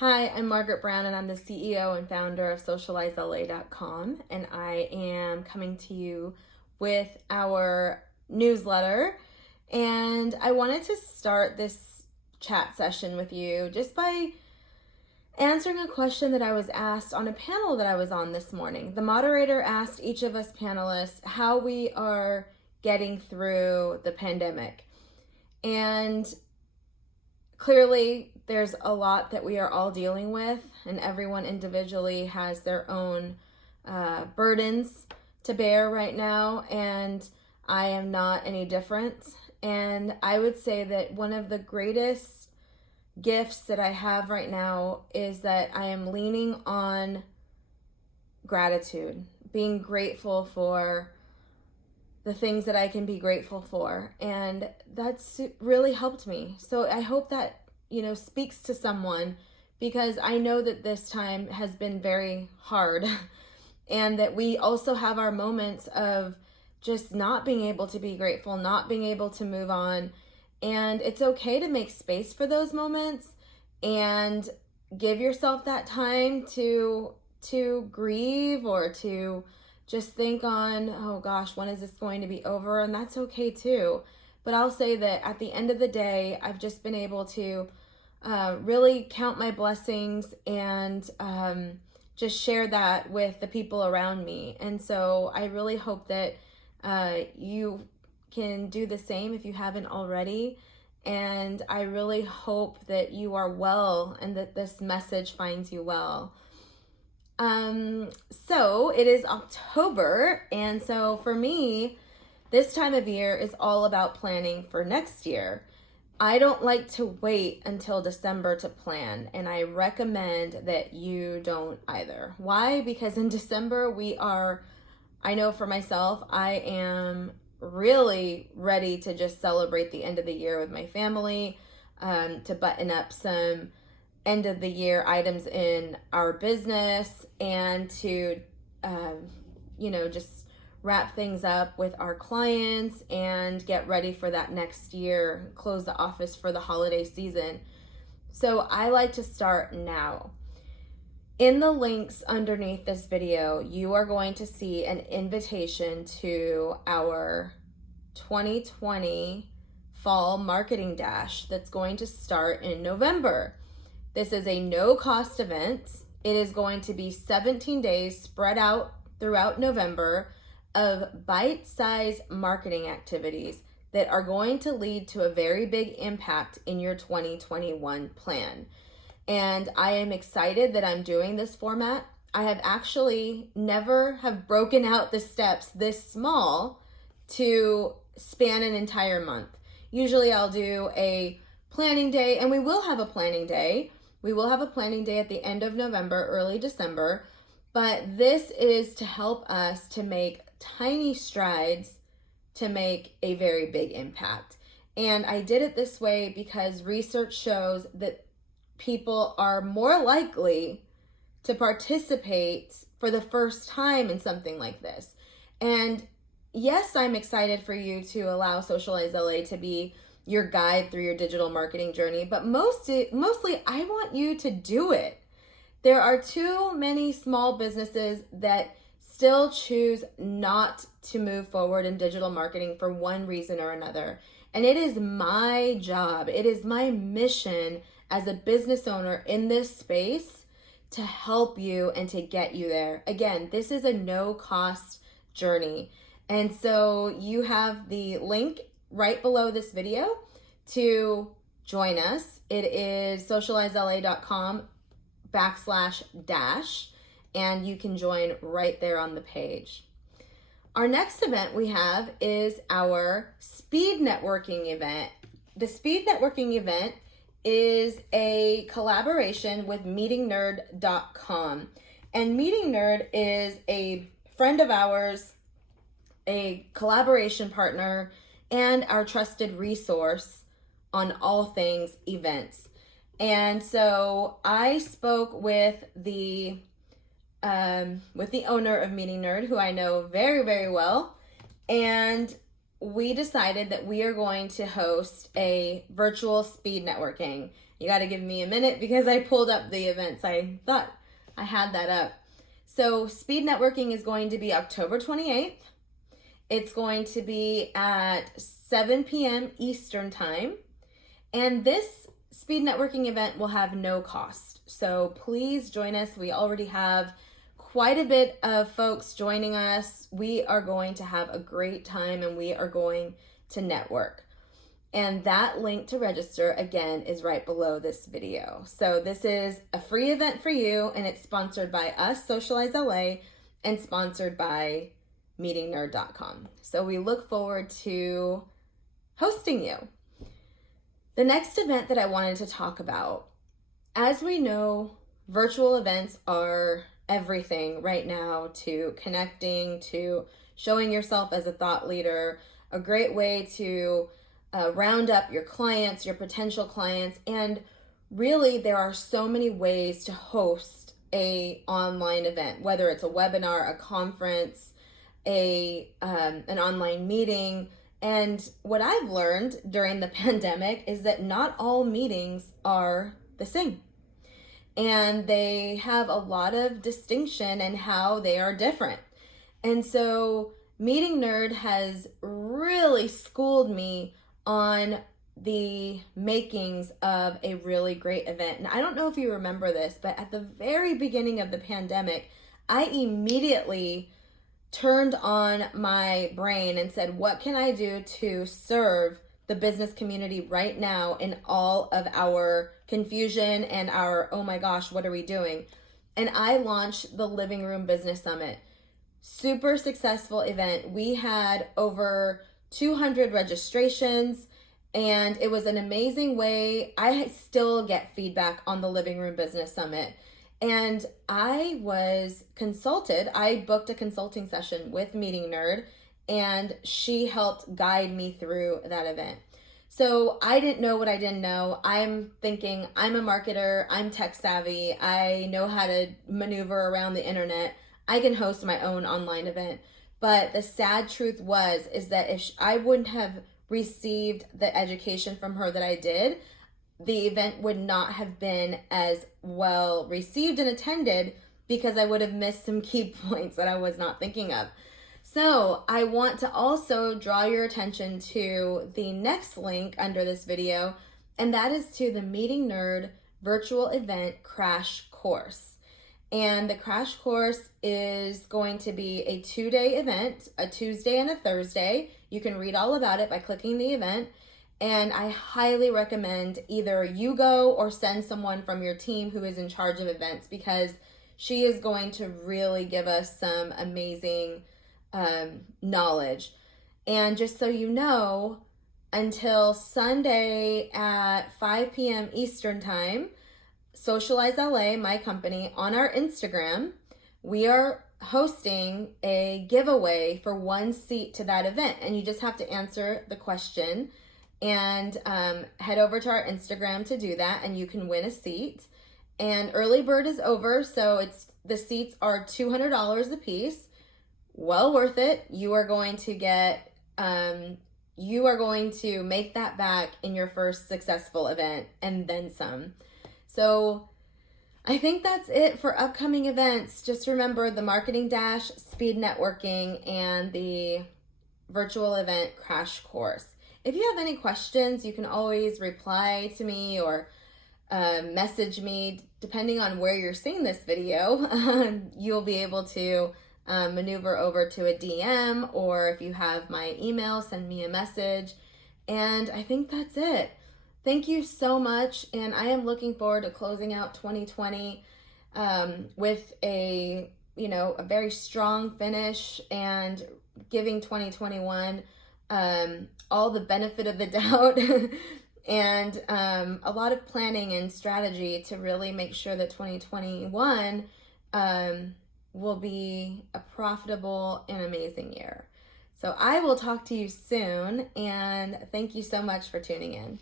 Hi, I'm Margaret Brown, and I'm the CEO and founder of SocializeLA.com, and I am coming to you with our newsletter. And I wanted to start this chat session with you just by answering a question that I was asked on a panel that I was on this morning. The moderator asked each of us panelists how we are getting through the pandemic. And clearly, there's a lot that we are all dealing with, and everyone individually has their own burdens to bear right now, and I am not any different. And I would say that one of the greatest gifts that I have right now is that I am leaning on gratitude, being grateful for the things that I can be grateful for. And that's really helped me. So I hope that, speaks to someone, because I know that this time has been very hard and that we also have our moments of just not being able to be grateful, not being able to move on. And it's okay to make space for those moments and give yourself that time to grieve or to just think on, oh gosh, when is this going to be over? And that's okay too. But I'll say that at the end of the day, I've just been able to really count my blessings and just share that with the people around me. And so I really hope that you can do the same if you haven't already. And I really hope that you are well and that this message finds you well. So it is October, and so for me, this time of year is all about planning for next year. I don't like to wait until December to plan, and I recommend that you don't either. Why? Because in December I know for myself, I am really ready to just celebrate the end of the year with my family, to button up some end of the year items in our business and to just wrap things up with our clients and get ready for that next year, close the office for the holiday season. So I like to start now. In the links underneath this video, you are going to see an invitation to our 2020 Fall Marketing Dash that's going to start in November. This is a no-cost event. It is going to be 17 days spread out throughout November of bite-sized marketing activities that are going to lead to a very big impact in your 2021 plan. And I am excited that I'm doing this format. I have actually never have broken out the steps this small to span an entire month. Usually I'll do a planning day, and we will have a planning day. We will have a planning day at the end of November, early December, but this is to help us to make tiny strides to make a very big impact. And I did it this way because research shows that people are more likely to participate for the first time in something like this. And yes, I'm excited for you to allow Socialize LA to be your guide through your digital marketing journey, but mostly I want you to do it. There are too many small businesses that still choose not to move forward in digital marketing for one reason or another. And it is my job, it is my mission as a business owner in this space to help you and to get you there. Again, this is a no-cost journey. And so you have the link right below this video to join us. It is socializela.com/dash, and you can join right there on the page. Our next event we have is our speed networking event. The speed networking event is a collaboration with meetingnerd.com. And Meeting Nerd is a friend of ours, a collaboration partner, and our trusted resource on all things events. And so I spoke with the owner of Meeting Nerd, who I know very, very well, and we decided that we are going to host a virtual speed networking. You got to give me a minute because I pulled up the events. I thought I had that up. So speed networking is going to be October 28th. It's going to be at 7 p.m. Eastern time. And this speed networking event will have no cost. So please join us. We already have quite a bit of folks joining us. We are going to have a great time and we are going to network. And that link to register, again, is right below this video. So this is a free event for you, and it's sponsored by us, Socialize LA, and sponsored by meetingnerd.com. So we look forward to hosting you. The next event that I wanted to talk about, as we know, virtual events are everything right now to connecting, to showing yourself as a thought leader, a great way to round up your clients, your potential clients, and really there are so many ways to host a online event, whether it's a webinar, a conference, an online meeting. And what I've learned during the pandemic is that not all meetings are the same. And they have a lot of distinction in how they are different. And so Meeting Nerd has really schooled me on the makings of a really great event. And I don't know if you remember this, but at the very beginning of the pandemic, I immediately turned on my brain and said, what can I do to serve the business community right now in all of our confusion and our, oh my gosh, what are we doing? And I launched the Living Room Business Summit. Super successful event. We had over 200 registrations, and it was an amazing way. I still get feedback on the Living Room Business Summit, and I was consulted. I booked a consulting session with Meeting Nerd, and she helped guide me through that event. So I didn't know what I didn't know. I'm thinking I'm a marketer, I'm tech savvy, I know how to maneuver around the internet. I can host my own online event. But the sad truth is that if I wouldn't have received the education from her that I did, the event would not have been as well received and attended because I would have missed some key points that I was not thinking of. So I want to also draw your attention to the next link under this video, and that is to the Meeting Nerd virtual event crash course. And the crash course is going to be a 2-day event, a Tuesday and a Thursday. You can read all about it by clicking the event. And I highly recommend either you go or send someone from your team who is in charge of events, because she is going to really give us some amazing knowledge. And just so you know, until Sunday at 5 p.m. Eastern time, Socialize LA, my company, on our Instagram, we are hosting a giveaway for 1 seat to that event. And you just have to answer the question and head over to our Instagram to do that, and you can win a seat. And early bird is over, so the seats are $200 a piece. Well worth it. You are going to get you are going to make that back in your first successful event and then some. So I think that's it for upcoming events. Just remember the Marketing Dash, speed networking, and the virtual event crash course. If you have any questions, you can always reply to me or message me. Depending on where you're seeing this video, you'll be able to maneuver over to a DM, or if you have my email, send me a message. And I think that's it. Thank you so much, and I am looking forward to closing out 2020 with a very strong finish, and giving 2021 all the benefit of the doubt and a lot of planning and strategy to really make sure that 2021 will be a profitable and amazing year. So I will talk to you soon, and thank you so much for tuning in.